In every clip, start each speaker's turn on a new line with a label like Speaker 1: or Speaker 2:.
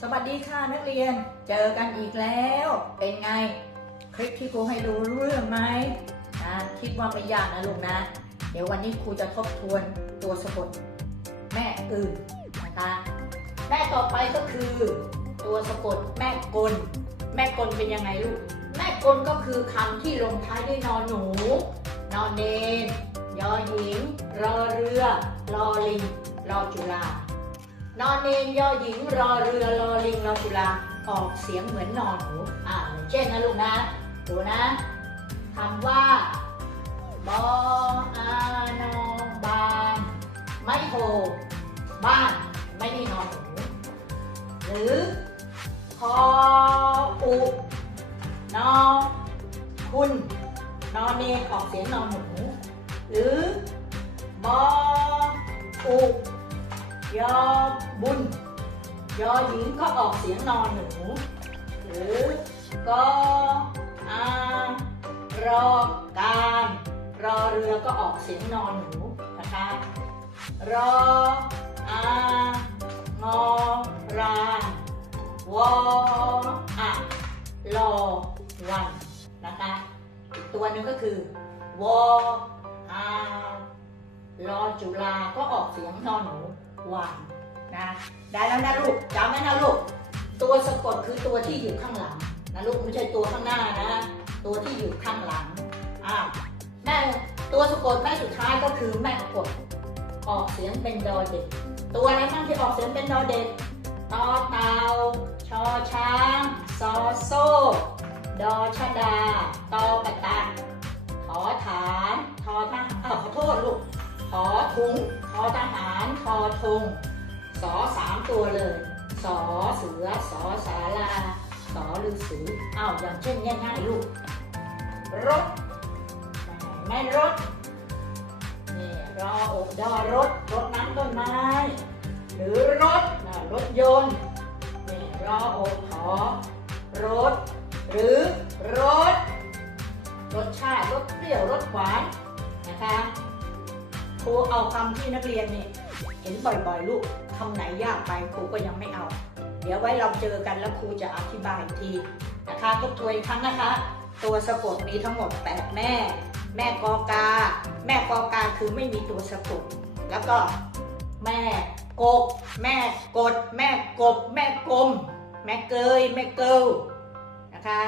Speaker 1: สวัสดีค่ะนักเรียน เจอกันอีกแล้ว เป็นไง คลิปที่ครูให้ดูรู้เรื่องไหมนะคิดว่าไม่ยากนะลูกนะ เดี๋ยววันนี้ครูจะทบทวนตัวสะกด แม่อื่นนะคะแม่ต่อไปก็คือ ตัวสะกดแม่กล แม่กลเป็นยังไงลูก แม่กลก็คือคำที่ลงท้ายด้วยนอนหนู นอนเนนยอหญิง รอเรือ รอลิง รอจุฬา นอนเนนยอหญิงรอเรือรอลิงรอจุฬาออกเสียงเหมือนนอนหนูอ่าอย่างเช่นนะลูกนะดูนะคำว่าบออานองบานไม่โทบ้านไม่ได้นอนหนูหรือคออุนอคุณนอนเนนออกเสียงนอนหนูหรือบออุ ยอบุญ ยอหญิงก็ออกเสียงนอนหนูหรือกออารอการรอเรือก็ออกเสียงนอนหนูนะคะรออางอราวออะรอวันนะคะอีกตัวหนึ่งก็คือวออารอจุฬาก็ออกเสียงนอนหนู วันนะได้แล้วนะลูกจำไว้นะลูก ตัวสะกดคือตัวที่อยู่ข้างหลังนะลูกไม่ใช่ตัวข้างหน้านะตัวที่อยู่ข้างหลังอ่าแม่ตัวสะกดแม่สุดท้ายก็คือแม่กดออกเสียงเป็นดอเด็ก ตัวอะไรบ้างที่ออกเสียงเป็นดอเด็กตอเตาชอช้างซอโซ่ดอชดาตอกระตันขอฐานทอทหารอ้าขอโทษลูกขอทุงทอทหาร ทอทงสอสามตัวเลยสอเสือสอสาราสอฤาษีอ้าวอย่างเช่นง่ายๆลูกรถแม่รถนี่รออกดอรถรถน้ำต้นไม้ หรือรถรถยนต์นี่รออกขอรถ หรือรถรสชาติรสเปรี้ยวรสหวานนะคะครูเอาคำที่นักเรียนนี่ เห็นบ่อยๆ ลูกคำไหนยากไปครูก็ยังไม่เอา เดี๋ยวไว้เราเจอกันแล้วครูจะอธิบายทีนะคะทบทวนอีกครั้งนะคะ ตัวสะกดมีทั้งหมด 8 แม่ แม่กอกา แม่กอกาคือไม่มีตัวสะกด แล้วก็แม่กกแม่กด แม่กบ แม่กลม แม่เกย แม่เกิลนะคะ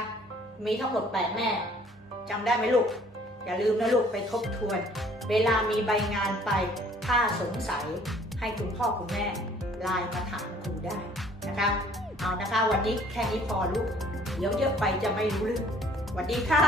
Speaker 1: มีทั้งหมด 8 แม่จำได้ไหมลูก อย่าลืมนะลูกไปทบทวน เวลามีใบงานไปถ้าสงสัย ให้คุณพ่อคุณแม่ไลน์มาถามครูได้นะคะเอานะคะ วันนี้แค่นี้พอลูกเดี๋ยวเยอะไปจะไม่รู้เรื่องสวัสดีค่ะ